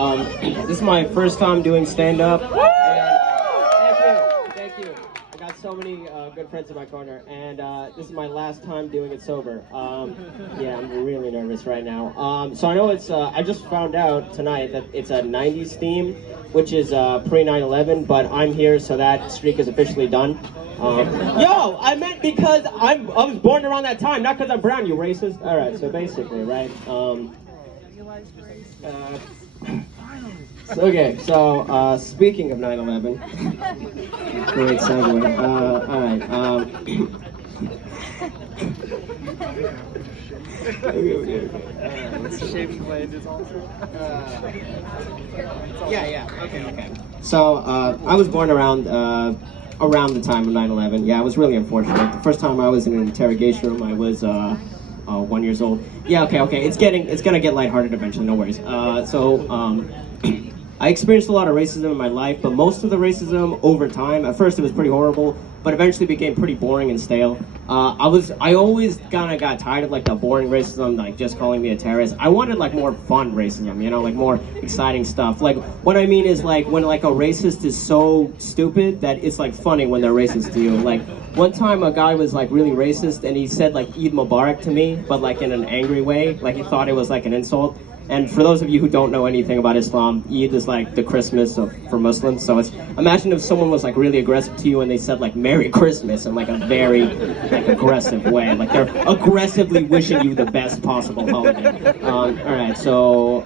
This is my first time doing stand-up. Thank you. I got so many good friends in my corner, and this is my last time doing it sober. Yeah, I'm really nervous right now. So I know it's, I just found out tonight that it's a 90s theme, which is pre-9/11, but I'm here, so that streak is officially done. Yo, I meant because I was born around that time, not because I'm brown, you racist. All right, so basically, right? Okay, so speaking of 9/11, great segue. All right. Shaving blade is also. Yeah. Okay. So I was born around the time of 9/11. Yeah, it was really unfortunate. The first time I was in an interrogation room, I was 1 year old. Yeah, okay. It's gonna get lighthearted eventually. No worries. I experienced a lot of racism in my life, but most of the racism over time, at first it was pretty horrible, but eventually became pretty boring and stale. I always kind of got tired of like the boring racism, like just calling me a terrorist. I wanted like more fun racism, you know, like more exciting stuff. Like what I mean is like when like a racist is so stupid that it's like funny when they're racist to you. Like one time a guy was like really racist and he said like Eid Mubarak to me, but like in an angry way, like he thought it was like an insult. And for those of you who don't know anything about Islam, Eid is like the Christmas for Muslims. So it's, imagine if someone was like really aggressive to you and they said like Merry Christmas in like a very like aggressive way. Like they're aggressively wishing you the best possible holiday. All right, so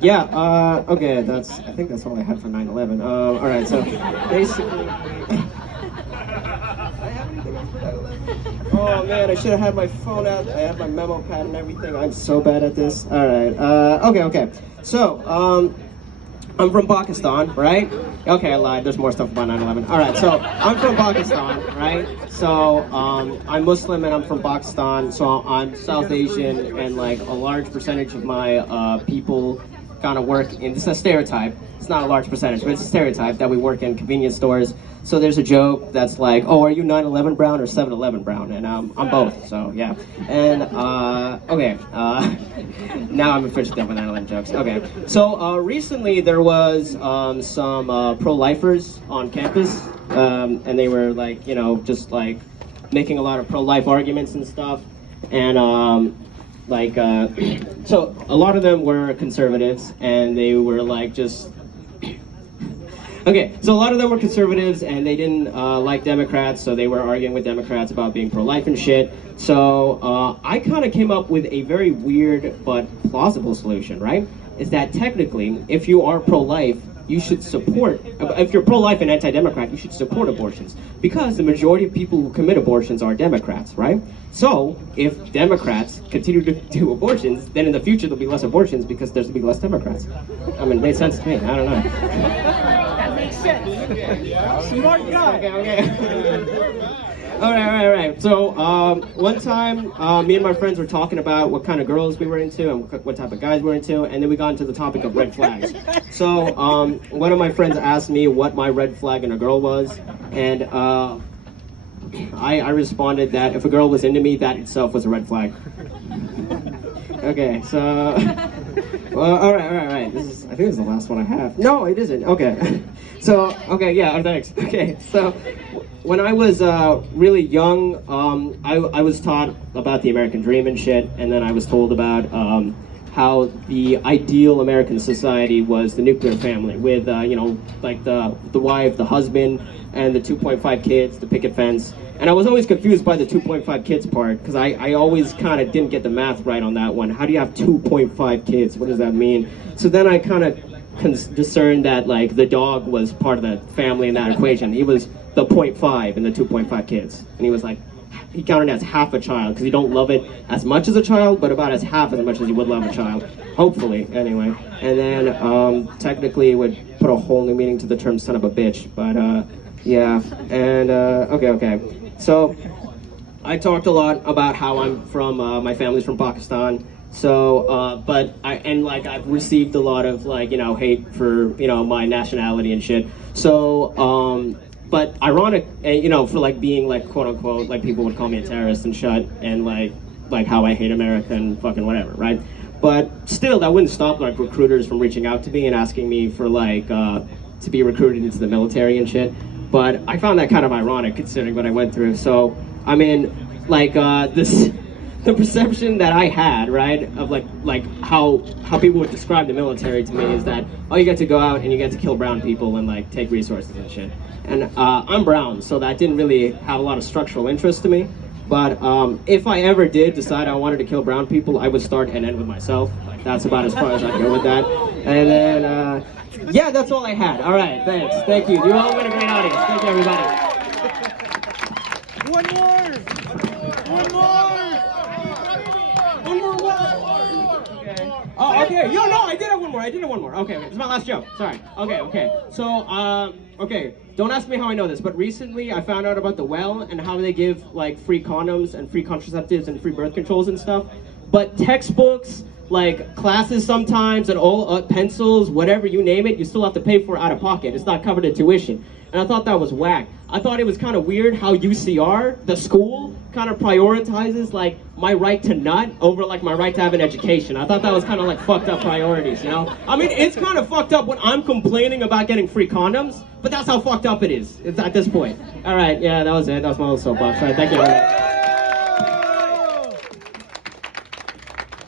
yeah, okay, I think that's all I had for 9/11. All right, so basically. Oh man, I should have had my phone out. I have my memo pad and everything. I'm so bad at this. All right. Okay. So, I'm from Pakistan, right? Okay, I lied. There's more stuff about 9/11. All right. So, I'm from Pakistan, right? So, I'm Muslim and I'm from Pakistan. So, I'm South Asian, and like a large percentage of my people kind of work in. It's a stereotype. It's not a large percentage, but it's a stereotype that we work in convenience stores. So there's a joke that's like, oh, are you 9/11 brown or 7-Eleven brown? And I'm both, so yeah. And okay, now I'm officially done with 9/11 jokes. Okay, so recently there was some pro-lifers on campus, and they were like, you know, just like making a lot of pro-life arguments and stuff. And so a lot of them were conservatives, and they were like just. Okay, so a lot of them were conservatives and they didn't like Democrats, so they were arguing with Democrats about being pro-life and shit. So I kind of came up with a very weird but plausible solution, right? Is that technically, if you are pro-life, you should support, if you're pro-life and anti-Democrat, you should support abortions. Because the majority of people who commit abortions are Democrats, right? So, if Democrats continue to do abortions, then in the future there'll be less abortions because there's going to be less Democrats. I mean, it made sense to me, I don't know. That makes sense. Smart guy. Okay. All right. So one time, me and my friends were talking about what kind of girls we were into and what type of guys we were into, and then we got into the topic of red flags. So one of my friends asked me what my red flag in a girl was, and I responded that if a girl was into me, that itself was a red flag. Okay, so well, all right. I think this is the last one I have. No, it isn't. Okay, so yeah, thanks. Okay, so when I was really young, I was taught about the American dream and shit, and then I was told about how the ideal American society was the nuclear family with you know, like the wife, the husband, and the 2.5 kids, the picket fence. And I was always confused by the 2.5 kids part, because I always kind of didn't get the math right on that one. How do you have 2.5 kids? What does that mean? So then I kind of discerned that like the dog was part of the family in that equation. He was the 0.5 in the 2.5 kids. And he was like, he counted as half a child, because you don't love it as much as a child, but about as half as much as you would love a child. Hopefully, anyway. And then technically it would put a whole new meaning to the term son of a bitch, but yeah. And okay. So I talked a lot about how I'm from, my family's from Pakistan. So, but I've received a lot of like, you know, hate for, you know, my nationality and shit. So, but ironic, you know, for like being like quote unquote, like people would call me a terrorist and shit, and like how I hate America and fucking whatever, right? But still, that wouldn't stop like recruiters from reaching out to me and asking me for like to be recruited into the military and shit. But I found that kind of ironic considering what I went through. So I mean, like this, the perception that I had, right, of like how people would describe the military to me is that, oh, you get to go out and you get to kill brown people and like take resources and shit. And I'm brown, so that didn't really have a lot of structural interest to me. But if I ever did decide I wanted to kill brown people, I would start and end with myself. Like, that's about as far as I go with that. And then, yeah, that's all I had. All right, thanks. Thank you. You all been a great audience. Thank you, everybody. One more! One more! One more what? Okay. Oh, okay. Yo, no, I did have one more. I did have one more. Okay, it's my last joke. Sorry. Okay. So, okay. Don't ask me how I know this, but recently I found out about the well and how they give like free condoms and free contraceptives and free birth controls and stuff. But textbooks, like classes sometimes, and all pencils, whatever you name it, you still have to pay for out of pocket. It's not covered in tuition. And I thought that was whack. I thought it was kind of weird how UCR, the school, kind of prioritizes like my right to nut over like my right to have an education. I thought that was kind of like fucked up priorities, you know? I mean, it's kind of fucked up when I'm complaining about getting free condoms, but that's how fucked up it is. It's at this point. All right, yeah, that was it. That was my little soapbox. All right, thank you.